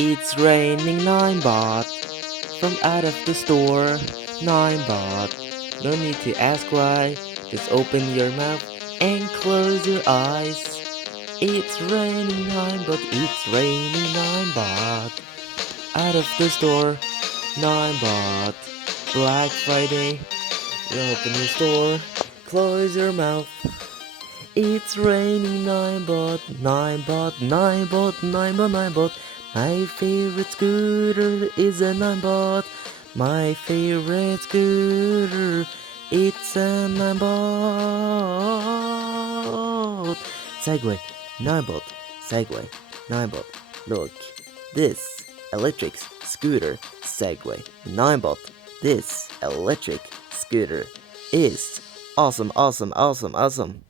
It's raining Ninebot from out of the store. Ninebot, no need to ask why. Just open your mouth and close your eyes. It's raining Ninebot, it's raining Ninebot. Out of the store, Ninebot. Black Friday, you open your store, close your mouth. It's raining Ninebot, Ninebot, Ninebot, Ninebot, Ninebot. My favorite scooter is a Ninebot. My favorite scooter, it's a Ninebot. Segway, Ninebot, Segway, Ninebot. Look, this electric scooter, Segway, Ninebot. This electric scooter is awesome, awesome, awesome, awesome.